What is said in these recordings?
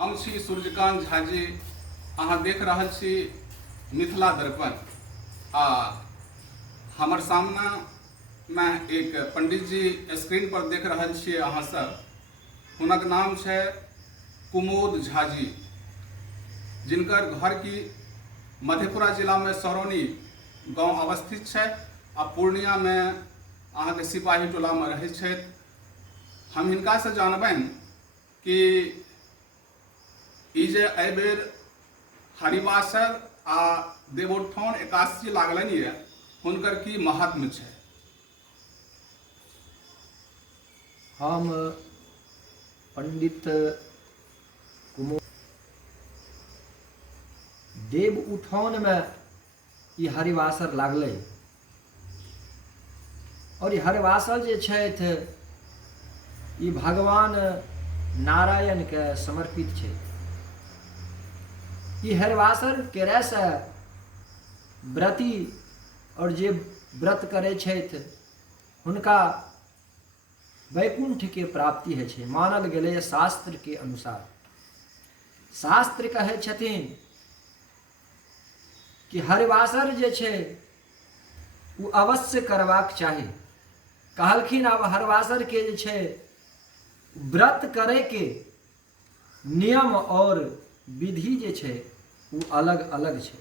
हम छी सूर्यकांत झा जी। अहाँ देख रहल छी मिथिला दर्पण। आ हमर सामना में एक पंडित जी स्क्रीन पर देख रहल छियै अहाँ सब। हुनक नाम छै कुमोद झा जी, जिनकर घर की मधेपुरा जिला में सरौनी गांव अवस्थित छै आ पूर्णिया में अहाँ के सिपाही टोला में रहै छथि। हम हिनका से जानबनि कि ई जे एहि बेर हरिवासर आ देवोत्थान एकादशी लागलनि ये, हुनकर की महात्म छै। हम पंडित कुमोद देव उठान में ई हरिवासर लागलै और ई हरिवासर जे छथि ई भगवान नारायण के समर्पित छै। ई हरिवासर केरै से व्रती और जे व्रत करै छथि हुनका वैकुंठ के प्राप्ति होइ छै, मानल गेलै शास्त्र के अनुसार। शास्त्र कहै छथिन कि हरिवासर जे छै वो अवश्य करबाक चाही। कहलखिन आब हरिवासर के जे छै व्रत करे के नियम और विधि जे छै वो अलग अलग छै।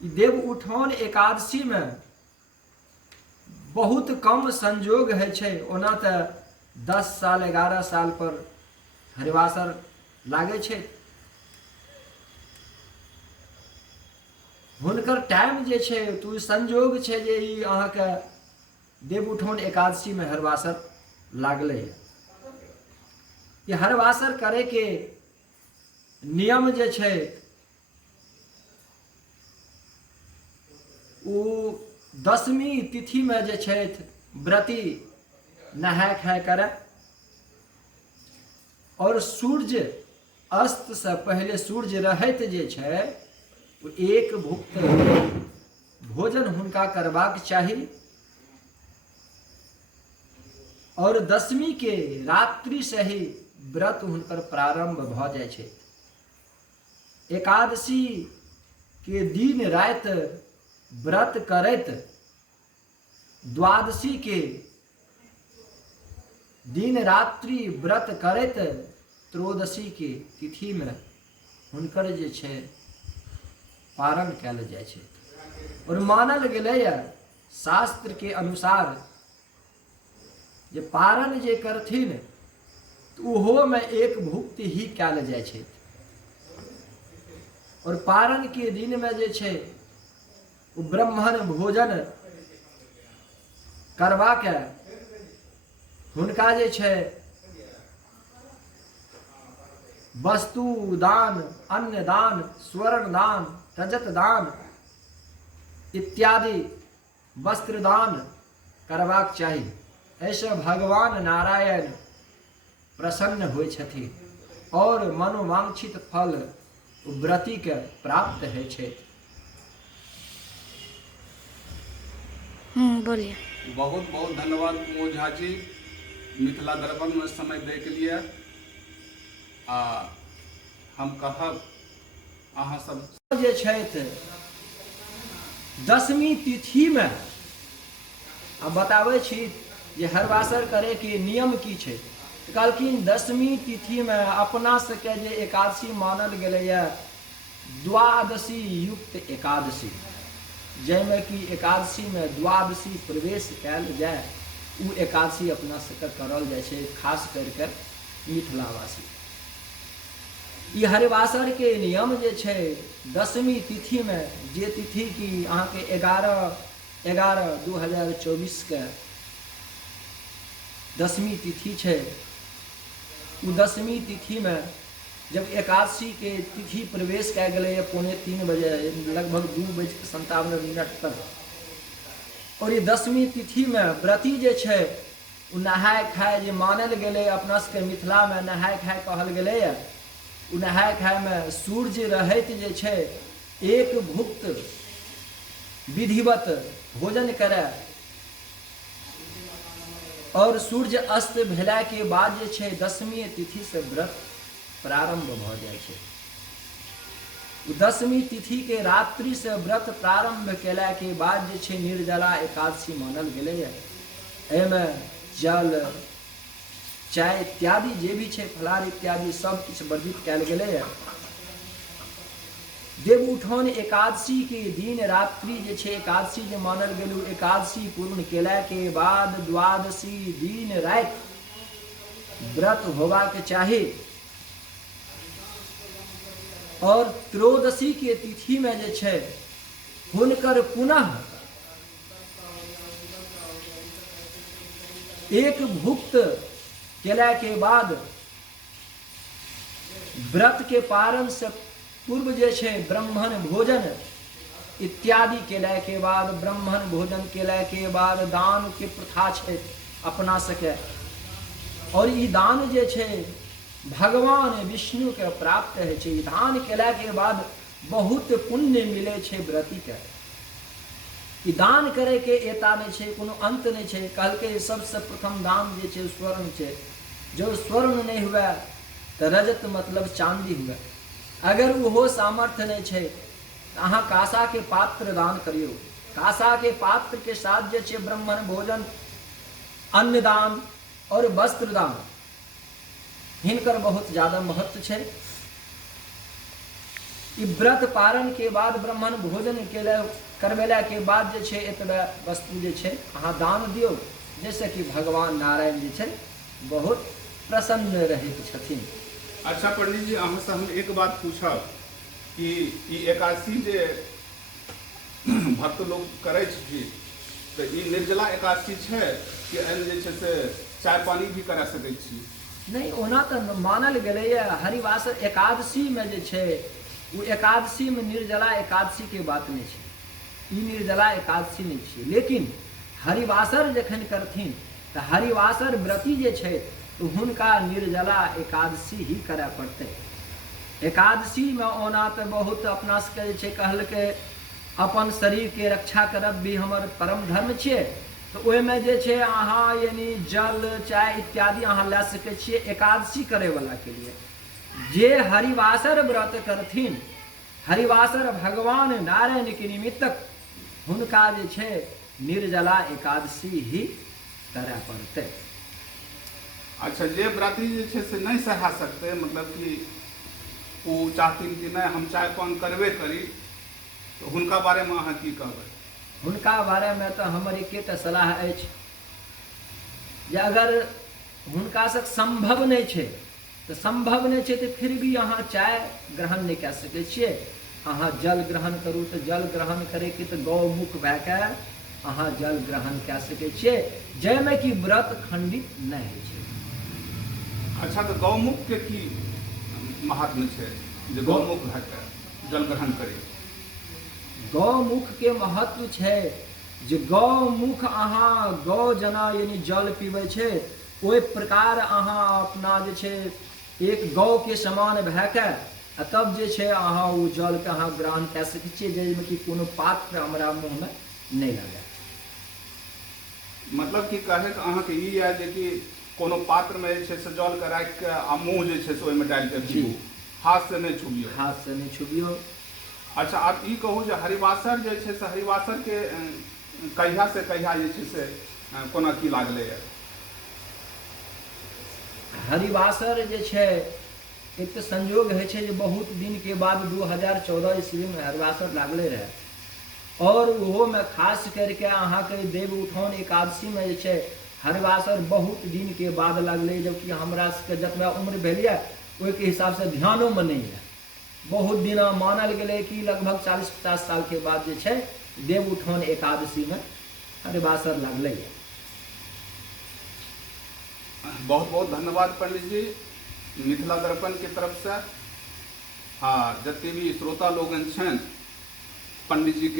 देव उठान एकादशी में बहुत कम संजोग है छै। ओना तो 10 साल 11 साल पर हरिवासर लागे छै। हुनकर टाइम जे छै तो संजोग छै जे ई अहाँ के देव उठान एकादशी में हरिवासर लागले। ये हरिवासर करे के नियम जे छै वो 10वीं तिथि में जे छै व्रती नहाय खाय करे और सूर्य अस्त से पहले सूर्य रहत जे छै वो एक भुक्त भोजन हुनका करबाक चाही। और 10वीं के रात्रि से ही व्रत हुनकर प्रारंभ भ जाय छै। एकादशी के दिन रात व्रत करैत द्वादशी के दिन रात्रि व्रत करैत त्रयोदशी के तिथि में हुनकर जे छै पारण कैल जाय छै। और मानल गेलै शास्त्र के अनुसार जे पारण जे करथिन तो ओहो में एक भुक्त ही कैल जाय छै। और पारण के दिन में जे छै वो ब्राह्मण भोजन करवा के हुनका जे छै वस्तु दान, अन्न दान, स्वर्ण दान, रजत दान इत्यादि वस्त्र दान करवाक चाही। ऐसे भगवान नारायण प्रसन्न होय छथिन और मनोवांछित फल व्रती के प्राप्त है छै। बोलिए। बहुत बहुत धन्यवाद कुमोद झा जी, मिथिला दर्पण में समय दे के लिए। हम कहब अहाँ सब जे छथि 10वीं तिथि में अब बताबै छी जे हरिवासर करे के नियम की छै। कहलखिन 10वीं तिथि में अपना सबके जे एकादशी मानल गेलै द्वादशी युक्त एकादशी, जैमे कि एकादशी में द्वादशी प्रवेश कैल जाए वो एकादशी अपना सबके करल जाय छै, खास करके मिथिलावासी। ये हरिवासर के नियम जे छै 10वीं तिथि में, जे तिथि की अहाँ के 11/11/2024 के 10वीं तिथि छै, वो 10वीं तिथि में जब एकादशी के तिथि प्रवेश कै गए 2:45 बजे लगभग 2:57 पर, और ये 10वीं तिथि में व्रती जे छै वो नहाय खाय जे मानल गेलै अपना सबके मिथिला में नहाय खाय कहल गेलै। वो नहाय खाय में सूर्य रहत जे छै एक भुक्त विधिवत भोजन करे और सूर्य अस्त भेला के बाद जे छै 10वीं तिथि से व्रत प्रारंभ भ जाइ छै। दसवीं तिथि के रात्रि से व्रत प्रारंभ केला के बाद जे छै निर्जला एकादशी मानल गेलैए। एहिमे जल, चाय इत्यादि जे भी छै, फलाहार इत्यादि सब किछु वर्जित कयल गेलैए। देवउठान एकादशी के दिन रात्रि जे छै एकादशी जे मानल गेलू, एकादशी पूर्ण केला के बाद द्वादशी दिन राति व्रत होबाक चाही। और त्रयोदशी के तिथि में जे छै हुनकर पुनः एक भुक्त केला के बाद व्रत के पारण से पूर्व जे छै ब्राह्मण भोजन इत्यादि केला के बाद, ब्राह्मण भोजन केला के बाद दान के प्रथा छै अपना सके। और ई दान जे छै भगवान विष्णु के प्राप्त है छै। दान केला के बाद बहुत पुण्य मिले छै व्रती के। ई दान करे के एता नहीं छै, कोनो अंत नहीं छै। कहलके सबसे प्रथम दान जे छै स्वर्ण छै। जो स्वर्ण नहीं हुआ तो रजत मतलब चांदी हुआ। अगर वो सामर्थ्य नहीं छै तो अहाँ कासा के पात्र दान करियो। कासा के पात्र के साथ जे छै ब्राह्मण भोजन, अन्न दान और वस्त्र दान, हिनकर बहुत ज्यादा महत्व छै। ई व्रत पारण के बाद ब्राह्मण भोजन करवेला के बाद जे छै एतबे वस्तु जे छै अहाँ दान दियौ, जैसे कि भगवान नारायण जे छै बहुत प्रसन्न रहैत छथिन। अच्छा पंडित जी, अहाँ से हम एक बात पूछब कि ई एकादशी जे भक्त लोग करे छी तो ई निर्जला एकादशी छै कि एहिमे जे छै से चाय पानी भी करा सकै छी? नहीं, ओना तो मानल गेलैए हरिवासर एकादशी में जे छै वो एकादशी में निर्जला एकादशी के बात नहीं छै। ई निर्जला एकादशी नहीं छै। लेकिन हरिवासर जखन करथिन तो हरिवासर व्रती जे छै तो हुनका निर्जला एकादशी ही करे पड़ते। एकादशी में ओना तो बहुत अपना सबके जे छै कहलकै अपन शरीर के रक्षा करब भी हमर परम धर्म छियै। तो ओहिमे जे छै अहाँ यानी जल, चाय इत्यादि अहाँ लए सकै छियै एकादशी करे वाला के लिए। जे हरिवासर व्रत करथिन, हरिवासर भगवान नारायण के निमित्तक, हुनका जे छै निर्जला एकादशी ही करे पड़ते। अच्छा, जे व्रती जे छै से नहीं सहा सकते, मतलब कि वो चाहथिन कि नहीं हम चाय पान करबे करी, तो हुनका बारे में अहाँ की कहबै? हुनका बारे में तो हमर एकेटा सलाह अछि जे अगर हुनका से संभव नहीं छै तो संभव नहीं छै तो फिर भी अहाँ चाय ग्रहण नहीं कए सकै छियै। अहाँ जल ग्रहण करू तो जल ग्रहण करे के तो गौमुख भए के अहाँ जल ग्रहण कए सकै छियै, जाहिमे कि व्रत खंडित नहीं होइ छै। अच्छा, तो गौमुख के की महात्म छै जे गौमुख भए के जल ग्रहण करी? गौमुख के महत्व छै जे गौमुख अहाँ गौ जना यानी जल पीबै छै, ओहि प्रकार अहाँ अपना जे छै एक गौ के समान भए के तब जे छै अहाँ ओ जल के अहाँ ग्रहण कए सकै छियै, जाहिमे कि कोनो पात्र हमरा मुँह में नहीं लगे। मतलब कि कहे के अहाँ के ई है जे कि कोनो पात्र में जे छै से जल के राखि के आ मुँह जे छै से ओहिमे डालि के पीबू, हाथ से नहीं छुबियो। हाथ से नहीं छुबियो। अच्छा, आप ई कहू जे हरिवासर जे छै से हरिवासर के कहिया से कहिया जे छै से कोना की लागले है? हरिवासर जे छै एक तो संयोग है छै जे बहुत दिन के बाद 2014 ईस्वी में हरिवासर लागले रहे। और वो में खास करके अहाँ के देवउठान एकादशी में जे छै हरिवासर बहुत दिन के बाद लगले, जबकि हमरा सबके जतबा उम्र भेलिए ओहि के हिसाब से ध्यानो में नहीं है। बहुत दिन मानल गेलै कि लगभग 40-50 साल के बाद जे छै देवउठान एकादशी में हरिवासर लगलै। बहुत बहुत धन्यवाद पंडित जी, मिथिला दर्पण के तरफ से। हाँ, जते भी श्रोता लोगन छन पंडित जी के